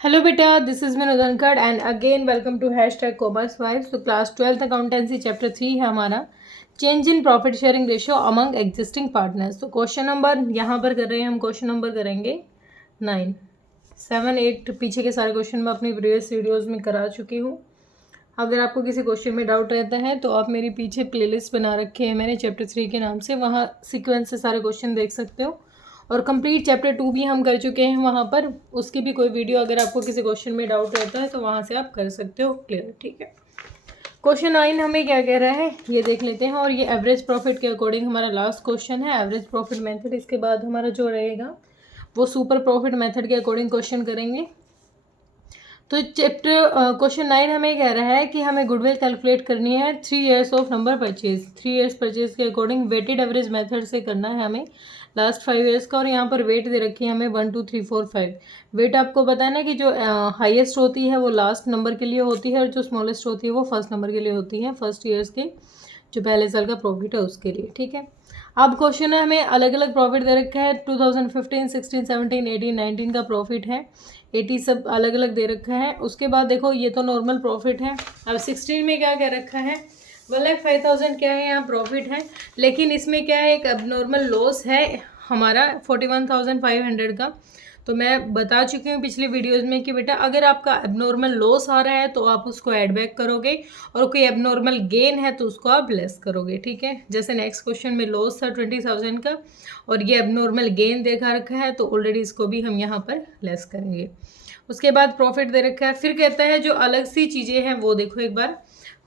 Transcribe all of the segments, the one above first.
Hello बेटा, this is मैं नुदनकड़ and again welcome to #commerce वाइफ। तो क्लास 12th अकाउंटेंसी चैप्टर 3 है हमारा, change in profit sharing ratio among existing partners. तो क्वेश्चन नंबर यहाँ पर कर रहे हैं हम, क्वेश्चन नंबर करेंगे 9, 7, 8 पीछे के सारे क्वेश्चन मैं अपनी प्रीवियस वीडियोज़ में करा चुकी हूँ। अगर आपको किसी क्वेश्चन में डाउट रहता है तो आप मेरी पीछे प्लेलिस्ट बना रखे हैं मैंने चैप्टर 3 के नाम से, वहाँ सीक्वेंस से सारे क्वेश्चन देख सकते हो। और कंप्लीट चैप्टर 2 भी हम कर चुके हैं वहाँ पर, उसकी भी कोई वीडियो अगर आपको किसी क्वेश्चन में डाउट रहता है तो वहाँ से आप कर सकते हो क्लियर। ठीक है, क्वेश्चन 9 हमें क्या कह रहा है ये देख लेते हैं। और ये एवरेज प्रॉफिट के अकॉर्डिंग हमारा लास्ट क्वेश्चन है, एवरेज प्रॉफिट मेथड। इसके बाद हमारा जो रहेगा वो सुपर प्रॉफिट मेथड के अकॉर्डिंग क्वेश्चन करेंगे। तो चैप्टर क्वेश्चन 9 हमें कह रहा है कि हमें गुडविल कैलकुलेट करनी है 3 years of number purchase. 3 years purchase के अकॉर्डिंग वेटेड एवरेज मेथड से करना है हमें लास्ट 5 ईयर्स का। और यहाँ पर वेट दे रखी है हमें 1 2 3 4 5। वेट आपको पता है ना कि जो हाईएस्ट होती है वो लास्ट नंबर के लिए होती है और जो स्मॉलेस्ट होती है वो फर्स्ट नंबर के लिए होती है, फर्स्ट ईयर्स के जो पहले साल का प्रॉफिट है उसके लिए। ठीक है, अब क्वेश्चन है हमें अलग अलग प्रॉफिट दे रखा है। 2015, 16, 17, 18, 19 का प्रॉफिट है, 80 सब अलग अलग दे रखा है। उसके बाद देखो ये तो नॉर्मल प्रॉफिट है। अब 16 में क्या क्या रखा है, 1,05,000 क्या है यहाँ प्रॉफिट है, लेकिन इसमें क्या है एक अबनॉर्मल लॉस है हमारा 41,500 का। तो मैं बता चुकी हूँ पिछली वीडियोस में कि बेटा अगर आपका एबनॉर्मल लॉस आ रहा है तो आप उसको ऐड बैक करोगे, और कोई एबनॉर्मल गेन है तो उसको आप लेस करोगे। ठीक है, जैसे नेक्स्ट क्वेश्चन में लॉस था 20,000 का और ये एबनॉर्मल गेन देखा रखा है तो ऑलरेडी इसको भी हम यहाँ पर लेस करेंगे। उसके बाद प्रॉफिट दे रखा है, फिर कहता है जो अलग सी चीज़ें हैं वो देखो एक बार।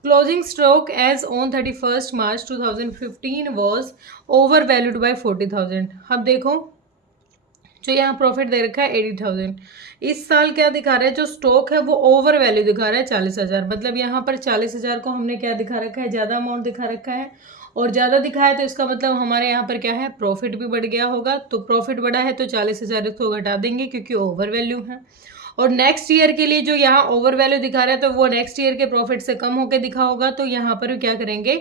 Closing stock as on 31 March 2015 was over valued by 40,000। अब देखो जो यहाँ प्रॉफिट दे रखा है 80,000, इस साल क्या दिखा रहा है, जो स्टॉक है वो ओवर वैल्यू दिखा रहा है 40,000। मतलब यहाँ पर 40,000 को हमने क्या दिखा रखा है, ज़्यादा अमाउंट दिखा रखा है। और ज़्यादा दिखा है तो इसका मतलब हमारे यहाँ पर क्या है, प्रॉफिट भी बढ़ गया होगा। तो प्रॉफिट बढ़ा है तो 40,000 इसको घटा देंगे क्योंकि ओवर वैल्यू है। और नेक्स्ट ईयर के लिए जो यहाँ ओवर वैल्यू दिखा रहा है तो वो नेक्स्ट ईयर के प्रॉफिट से कम होकर दिखा होगा। तो यहाँ पर क्या करेंगे,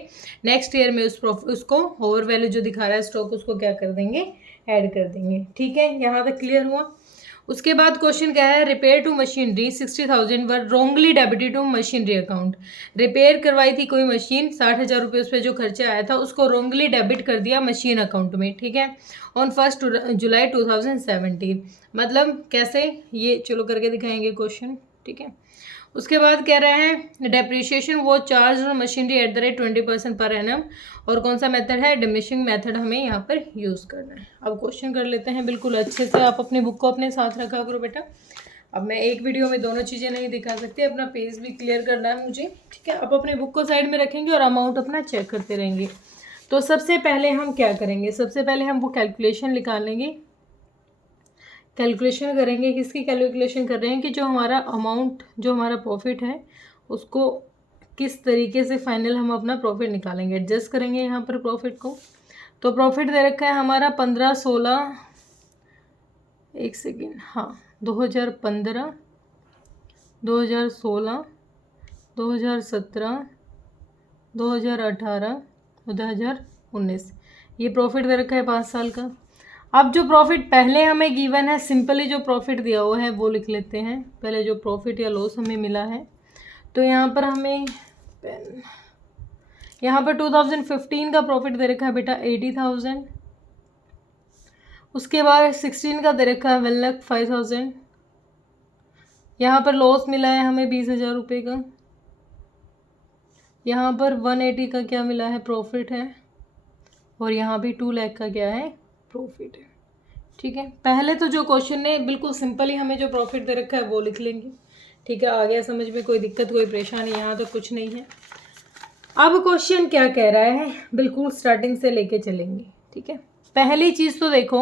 नेक्स्ट ईयर में उसको ओवर वैल्यू जो दिखा रहा है स्टॉक उसको क्या कर देंगे, ऐड कर देंगे। ठीक है, यहाँ तक क्लियर हुआ। उसके बाद क्वेश्चन क्या है, repair to machinery 60,000 were wrongly debited to machinery account. Repair करवाई थी कोई मशीन, 60,000 रुपये उस पर जो खर्चा आया था उसको रोंगली डेबिट कर दिया मशीन अकाउंट में। ठीक है, ऑन 1 जुलाई 2017। मतलब कैसे, ये चलो करके दिखाएंगे क्वेश्चन। ठीक है, उसके बाद कह रहे हैं डेप्रिसिएशन वो charge machinery at the rate 20% per annum. और कौन सा मेथड है, डिमिनिशिंग मेथड हमें यहाँ पर यूज़ करना है। अब क्वेश्चन कर लेते हैं बिल्कुल अच्छे से। आप अपनी बुक को अपने साथ रखा करो बेटा। अब मैं एक वीडियो में दोनों चीज़ें नहीं दिखा सकती, अपना पेज भी क्लियर करना है मुझे। ठीक है, आप अपने बुक को साइड में रखेंगे और अमाउंट अपना चेक करते रहेंगे। तो सबसे पहले हम क्या करेंगे, सबसे पहले हम वो कैलकुलेशन निकालेंगे। कैलकुलेशन करेंगे, किसकी कैलकुलेशन कर रहे हैं कि जो हमारा अमाउंट, जो हमारा प्रॉफिट है उसको किस तरीके से फाइनल हम अपना प्रॉफिट निकालेंगे। एडजस्ट करेंगे यहाँ पर प्रॉफिट को। तो प्रॉफिट दे रखा है हमारा 15, 16, एक सेकेंड, हाँ 2015, 2016, 2017, 2018, 2019, ये प्रॉफिट दे रखा है 5 साल का। अब जो प्रॉफिट पहले हमें गिवन है, सिंपली जो प्रॉफिट दिया हुआ है वो लिख लेते हैं। पहले जो प्रॉफिट या लॉस हमें मिला है तो यहाँ पर हमें यहाँ पर 2015 का प्रॉफिट दे रखा है बेटा 80,000। उसके बाद 16 का दे रखा है 1,05,000। यहाँ पर लॉस मिला है हमें 20,000 रुपये का। यहाँ पर 180 का क्या मिला है, प्रॉफिट है। और यहाँ भी 2 लाख का क्या है, प्रॉफिट है। ठीक है, पहले तो जो क्वेश्चन है बिल्कुल सिंपल ही हमें जो प्रॉफिट दे रखा है वो लिख लेंगे। ठीक है, आ गया समझ में, कोई दिक्कत कोई परेशानी यहाँ तो कुछ नहीं है। अब क्वेश्चन क्या कह रहा है, बिल्कुल स्टार्टिंग से लेके चलेंगे। ठीक है, पहली चीज़ तो देखो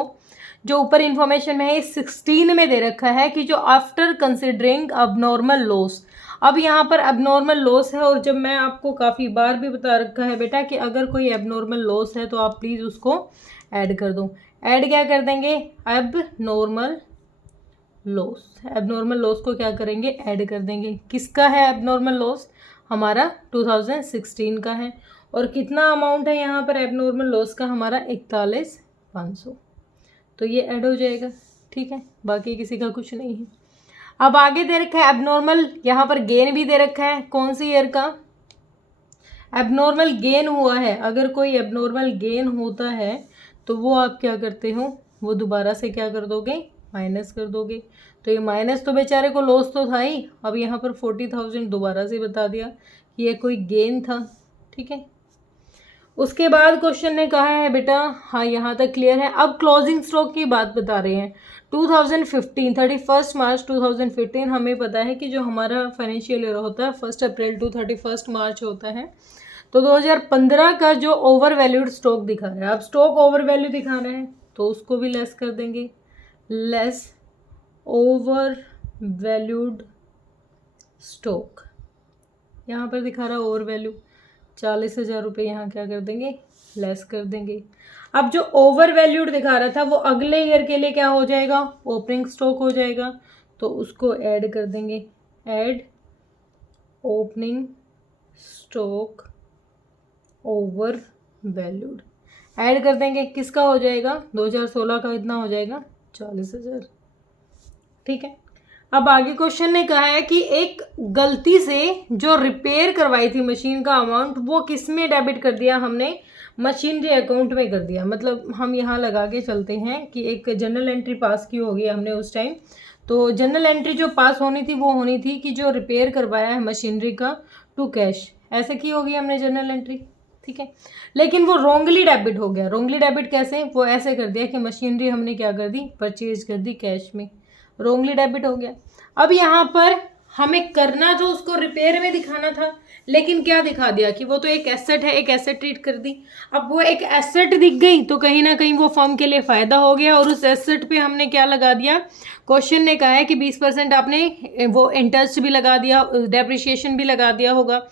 जो ऊपर इन्फॉर्मेशन में है 16 में दे रखा है कि जो आफ्टर कंसिडरिंग अबनॉर्मल लॉस। अब यहाँ पर एबनॉर्मल लॉस है, और जब मैं आपको काफ़ी बार भी बता रखा है बेटा कि अगर कोई एबनॉर्मल लॉस है तो आप प्लीज़ उसको ऐड कर दो। ऐड क्या कर देंगे, एबनॉर्मल लॉस। एबनॉर्मल लॉस को क्या करेंगे, ऐड कर देंगे। किसका है एबनॉर्मल लॉस, हमारा 2016 का है। और कितना अमाउंट है यहाँ पर एबनॉर्मल लॉस का, हमारा 41,500। तो ये ऐड हो जाएगा। ठीक है, बाकी किसी का कुछ नहीं है। अब आगे दे रखा है एबनॉर्मल, यहाँ पर गेन भी दे रखा है, कौन सी ईयर का एबनॉर्मल गेन हुआ है। अगर कोई एबनॉर्मल गेन होता है तो वो आप क्या करते हो, वो दोबारा से क्या कर दोगे, माइनस कर दोगे। तो ये माइनस तो बेचारे को लॉस तो था ही, अब यहाँ पर 40,000 दोबारा से बता दिया कि ये कोई गेन था। ठीक है, उसके बाद क्वेश्चन ने कहा है बेटा, हाँ यहाँ तक क्लियर है। अब क्लोजिंग स्टॉक की बात बता रहे हैं 2015, 31 मार्च 2015। हमें पता है कि जो हमारा फाइनेंशियल ईयर होता है 1 अप्रैल टू 31 मार्च होता है। तो 2015 का जो ओवर वैल्यूड स्टॉक दिखा रहा है, अब स्टॉक ओवर वैल्यू दिखा रहे हैं तो उसको भी लेस कर देंगे, लेस ओवर वैल्यूड स्टॉक। यहाँ पर दिखा रहा है ओवर वैल्यू 40,000 रुपये, यहाँ क्या कर देंगे, लेस कर देंगे। अब जो ओवर वैल्यूड दिखा रहा था वो अगले ईयर के लिए क्या हो जाएगा, ओपनिंग स्टॉक हो जाएगा, तो उसको ऐड कर देंगे, add opening stock over valued, add कर देंगे। किसका हो जाएगा, 2016 का इतना हो जाएगा 40,000। ठीक है, अब आगे क्वेश्चन ने कहा है कि एक गलती से जो रिपेयर करवाई थी मशीन का अमाउंट वो किस में डेबिट कर दिया, हमने मशीनरी अकाउंट में कर दिया। मतलब हम यहाँ लगा के चलते हैं कि एक जनरल एंट्री पास की होगी हमने उस टाइम, तो जनरल एंट्री जो पास होनी थी वो होनी थी कि जो रिपेयर करवाया है मशीनरी का टू कैश, ऐसे की होगी हमने जनरल एंट्री। ठीक है, लेकिन वो रोंगली डेबिट हो गया। रोंगली डेबिट कैसे, वो ऐसे कर दिया कि मशीनरी हमने क्या कर दी, परचेज कर दी कैश में, रोंगली डेबिट हो गया। अब यहाँ पर हमें करना तो उसको रिपेयर में दिखाना था, लेकिन क्या दिखा दिया कि वो तो एक एसेट है, एक एसेट ट्रीट कर दी। अब वो एक एसेट दिख गई तो कहीं ना कहीं वो फर्म के लिए फ़ायदा हो गया, और उस एसेट पे हमने क्या लगा दिया, क्वेश्चन ने कहा है कि 20% आपने वो इंटरेस्ट भी लगा दिया, डेप्रिसिएशन भी लगा दिया होगा।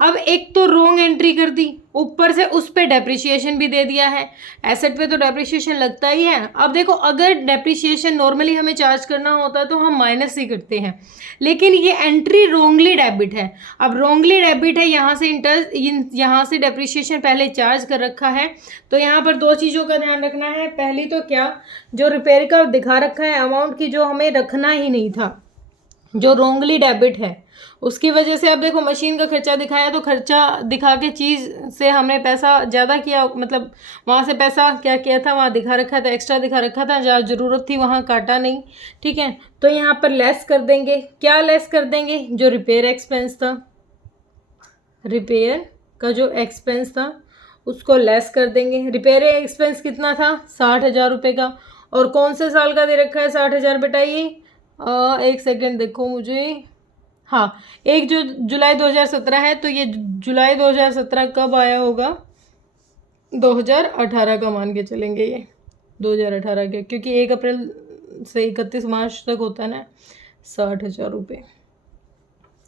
अब एक तो रॉन्ग एंट्री कर दी, ऊपर से उस पर डेप्रिसिएशन भी दे दिया है। एसेट पे तो डेप्रिसिएशन लगता ही है। अब देखो, अगर डेप्रिसिएशन नॉर्मली हमें चार्ज करना होता है तो हम माइनस ही करते हैं, लेकिन ये एंट्री रॉन्गली डेबिट है। अब रॉन्गली डेबिट है, यहाँ से इंटरेस्ट, यहाँ से डेप्रिसिएशन पहले चार्ज कर रखा है। तो यहाँ पर दो चीज़ों का ध्यान रखना है। पहली तो क्या, जो रिपेयर का दिखा रखा है अमाउंट की, जो हमें रखना ही नहीं था, जो रॉन्गली डेबिट है, उसकी वजह से अब देखो मशीन का खर्चा दिखाया, तो खर्चा दिखा के चीज़ से हमने पैसा ज़्यादा किया, मतलब वहाँ से पैसा क्या किया था, वहाँ दिखा रखा था, एक्स्ट्रा दिखा रखा था, जहाँ ज़रूरत थी वहाँ काटा नहीं। ठीक है, तो यहाँ पर लेस कर देंगे। क्या लेस कर देंगे, जो रिपेयर एक्सपेंस था, रिपेयर का जो एक्सपेंस था उसको लेस कर देंगे। रिपेयर एक्सपेंस कितना था, 60,000 रुपये का। और कौन से साल का दे रखा है 60,000 बेटा, ये एक सेकेंड देखो मुझे, हाँ 1 जुलाई 2017 है, तो ये जुलाई 2017 कब आया होगा, 2018 का मान के चलेंगे, ये 2018 के, क्योंकि 1 अप्रैल से 31 मार्च तक होता है ना 60,000 रुपये।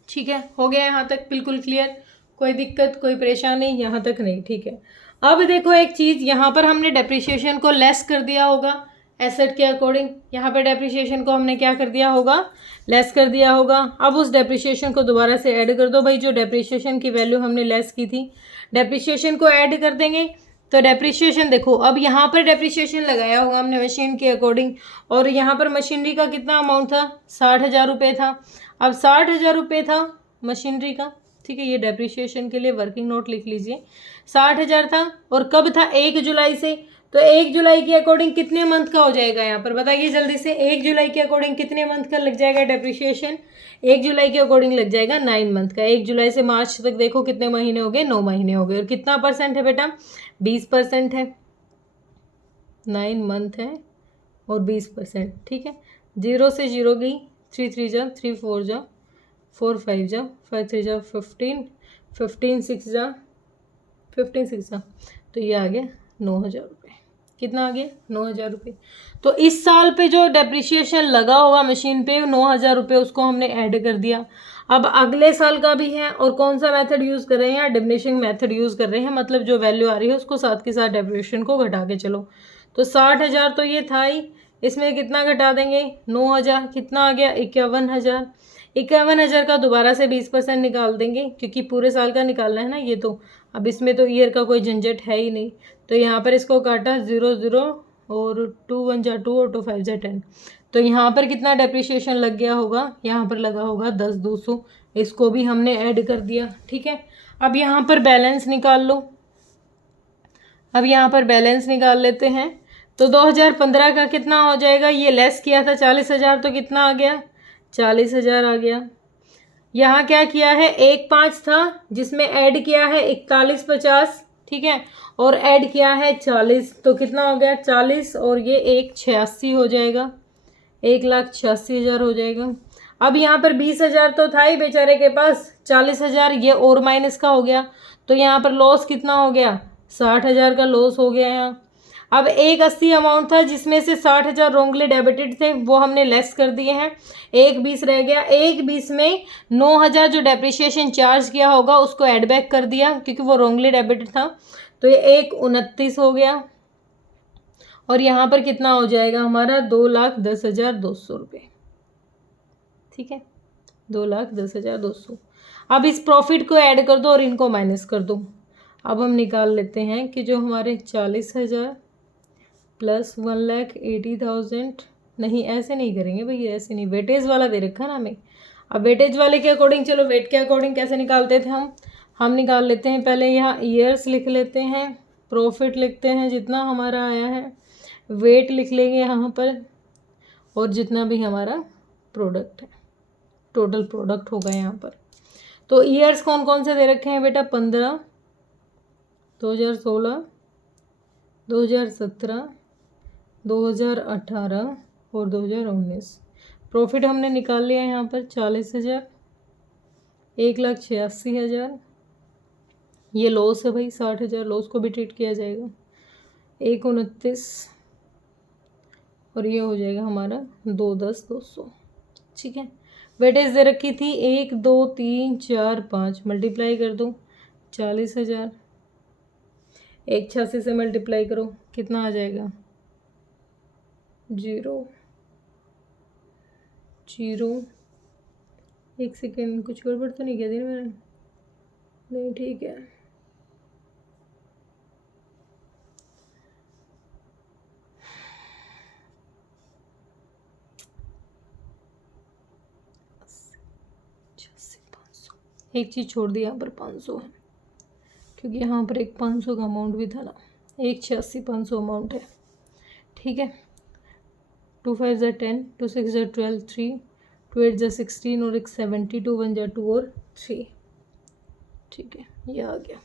ठीक है, हो गया यहाँ तक बिल्कुल क्लियर, कोई दिक्कत कोई परेशानी यहाँ तक नहीं। ठीक है, अब देखो एक चीज़, यहाँ पर हमने डेप्रिसिएशन को लेस कर दिया होगा एसेट के अकॉर्डिंग, यहाँ पर डेप्रिसिएशन को हमने क्या कर दिया होगा, लेस कर दिया होगा। अब उस डेप्रिसिएशन को दोबारा से ऐड कर दो भाई, जो डेप्रिसिएशन की वैल्यू हमने लेस की थी, डेप्रिसिएशन को ऐड कर देंगे। तो डेप्रिसिएशन देखो, अब यहाँ पर डेप्रिसिएशन लगाया होगा हमने मशीन के अकॉर्डिंग, और यहाँ पर मशीनरी का कितना अमाउंट था, 60,000 रुपये था। अब 60,000 रुपये था मशीनरी का। ठीक है, ये डेप्रिसिएशन के लिए वर्किंग नोट लिख लीजिए, 60,000 था। और कब था, 1 जुलाई से, तो 1 जुलाई के अकॉर्डिंग कितने मंथ का हो जाएगा, यहाँ पर बताइए जल्दी से, 1 जुलाई के अकॉर्डिंग कितने मंथ का लग जाएगा डेप्रिसिएशन, 1 जुलाई के अकॉर्डिंग लग जाएगा 9 मंथ का। 1 जुलाई से मार्च तक देखो कितने महीने हो गए, 9 महीने हो गए। और कितना परसेंट है बेटा, 20% है, 9 मंथ है और 20%। ठीक है, 0 से 0 गई, 3 3 जा 3 4 जा 4 5 जा 5 3 जा 15 15 6 जा 15 6 जा, तो ये आ गया 9,000 रुपये। कितना आ गया, 9,000 रुपये। तो इस साल पे जो डेप्रिसिएशन लगा होगा मशीन पे 9,000 रुपये, उसको हमने ऐड कर दिया। अब अगले साल का भी है, और कौन सा मेथड यूज़ कर रहे हैं, डिमिनिशिंग मेथड यूज़ कर रहे हैं, मतलब जो वैल्यू आ रही है उसको साथ के साथ डेप्रिसिएशन को घटा के चलो। तो 60,000 तो ये था ही, इसमें कितना घटा देंगे, 9,000, कितना आ गया, 51,000। 51,000 का दोबारा से 20% निकाल देंगे, क्योंकि पूरे साल का निकालना है ना ये तो। अब इसमें तो ईयर का कोई झंझट है ही नहीं, तो यहाँ पर इसको काटा, 0 0 और 2 1 जा 2 और 2 5 जा 10। तो यहाँ पर कितना डेप्रिसिएशन लग गया होगा, यहाँ पर लगा होगा 10 200। इसको भी हमने ऐड कर दिया, ठीक है। अब यहाँ पर बैलेंस निकाल लो। अब यहाँ पर बैलेंस निकाल लेते हैं। तो 2015 का कितना हो जाएगा, ये लेस किया था 40,000, तो कितना आ गया, 40,000 आ गया। यहाँ क्या किया है, 1,5 था जिसमें ऐड किया है 41,50, ठीक है, और ऐड किया है 40, तो कितना हो गया 40, और ये 1,86 हो जाएगा, 1,86,000 हो जाएगा। अब यहाँ पर 20,000 तो था ही बेचारे के पास, 40,000 ये और माइनस का हो गया, तो यहाँ पर लॉस कितना हो गया, 60,000 का लॉस हो गया यहाँ। अब 1,80 अमाउंट था जिसमें से 60,000 रोंगली डेबिटेड थे, वो हमने लेस कर दिए हैं, 1,20 रह गया। 1,20 में 9,000 जो डेप्रिसिएशन चार्ज किया होगा उसको ऐड बैक कर दिया क्योंकि वो रोंगली डेबिटेड था, तो ये 1,29 हो गया। और यहाँ पर कितना हो जाएगा हमारा, 2,10,200 रुपये, ठीक है, 2,10,200। अब इस प्रॉफिट को ऐड कर दो और इनको माइनस कर दो। अब हम निकाल लेते हैं कि जो हमारे 40,000 प्लस 1,80,000, नहीं ऐसे नहीं करेंगे भैया, ऐसे नहीं, वेटेज वाला दे रखा ना हमें। अब वेटेज वाले के अकॉर्डिंग, चलो वेट के अकॉर्डिंग कैसे निकालते थे हम निकाल लेते हैं। पहले यहाँ ईयर्स लिख लेते हैं, प्रॉफिट लिखते हैं जितना हमारा आया है, वेट लिख लेंगे यहाँ पर, और जितना भी हमारा प्रोडक्ट है, टोटल प्रोडक्ट होगा यहाँ पर। तो ईयर्स कौन कौन से दे रखे हैं बेटा, 15, 2016, 2017, 2018 और 2019। प्रॉफिट हमने निकाल लिया यहाँ पर 40,000, 1,86,000। ये लॉस है भाई, 60,000 लॉस को भी ट्रीट किया जाएगा, 1,29, और ये हो जाएगा हमारा 2,10,200, ठीक है। वेटेज दे रखी थी 1 2 3 4 5, मल्टीप्लाई कर दो 40,000, 1,86 से मल्टीप्लाई करो, कितना आ जाएगा, 0 0। एक सेकेंड, कुछ गड़बड़ तो नहीं किया थी ना मैंने, नहीं ठीक है, एक चीज़ छोड़ दी, यहाँ पर 500 है क्योंकि यहाँ पर एक 500 का अमाउंट भी था ना, 1,86 500 अमाउंट है, ठीक है। 2 5 जा 10, 2 6 जा 12, 3 2 8 जा 16 और एक 70, 2 1 जा 2 और 3, ठीक है, ये आ गया।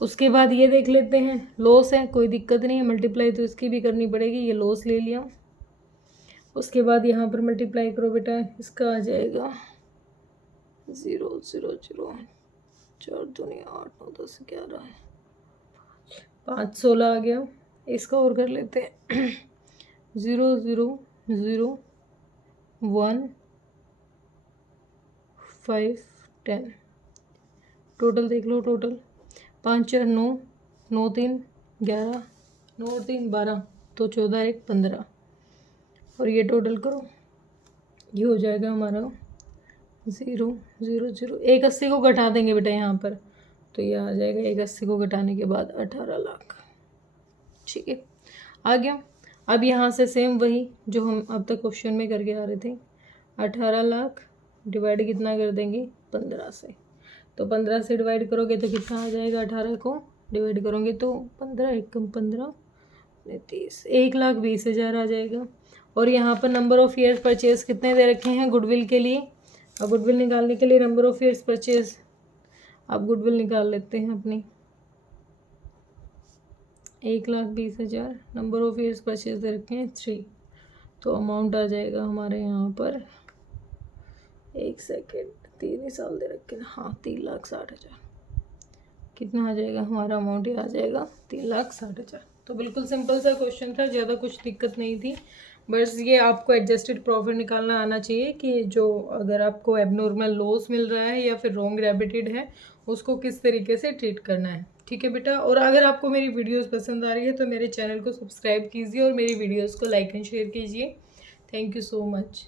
उसके बाद ये देख लेते हैं, लॉस है, कोई दिक्कत नहीं है, मल्टीप्लाई तो इसकी भी करनी पड़ेगी, ये लॉस ले लिया। उसके बाद यहाँ पर मल्टीप्लाई करो बेटा, इसका आ जाएगा 0 0 0, 4 दूनी 8 9 10 11, 5 16 आ गया। इसका और कर लेते हैं 0 0 0 1 5 10। टोटल देख लो, टोटल 5 4 9 9 3 11 9 3 12, तो 14 1 15, और ये टोटल करो, ये हो जाएगा हमारा 0 0 0। 1,80 को घटा देंगे बेटा यहाँ पर, तो ये आ जाएगा 1,80 को घटाने के बाद 18 लाख, ठीक है, आ गया। अब यहाँ से सेम वही जो हम अब तक क्वेश्चन में करके आ रहे थे, 18 लाख डिवाइड कितना कर देंगे, 15 से, तो 15 से डिवाइड करोगे तो कितना आ जाएगा, 18 को डिवाइड करोगे तो 15 एकम 15 30, 1,20,000 आ जाएगा। और यहाँ पर नंबर ऑफ ईयर्स परचेज कितने दे रखे हैं गुडविल के लिए, अब गुडविल निकालने के लिए नंबर ऑफ ईयर्स परचेज, अब गुडविल निकाल लेते हैं अपनी, 1,20,000, नंबर ऑफ ईयर्स परचेज दे रखे हैं 3, तो अमाउंट आ जाएगा हमारे यहाँ पर, एक सेकेंड, 3 ही साल दे रखे हैं, हाँ 3,60,000, कितना आ जाएगा हमारा अमाउंट, ये आ जाएगा 3,60,000। तो बिल्कुल सिंपल सा क्वेश्चन था, ज़्यादा कुछ दिक्कत नहीं थी, बस ये आपको एडजस्टेड प्रॉफिट निकालना आना चाहिए कि जो अगर आपको एबनॉर्मल लॉस मिल रहा है या फिर रॉन्ग डेबिटेड है उसको किस तरीके से ट्रीट करना है, ठीक है बेटा। और अगर आपको मेरी वीडियोस पसंद आ रही है तो मेरे चैनल को सब्सक्राइब कीजिए और मेरी वीडियोस को लाइक एंड शेयर कीजिए। Thank you so much.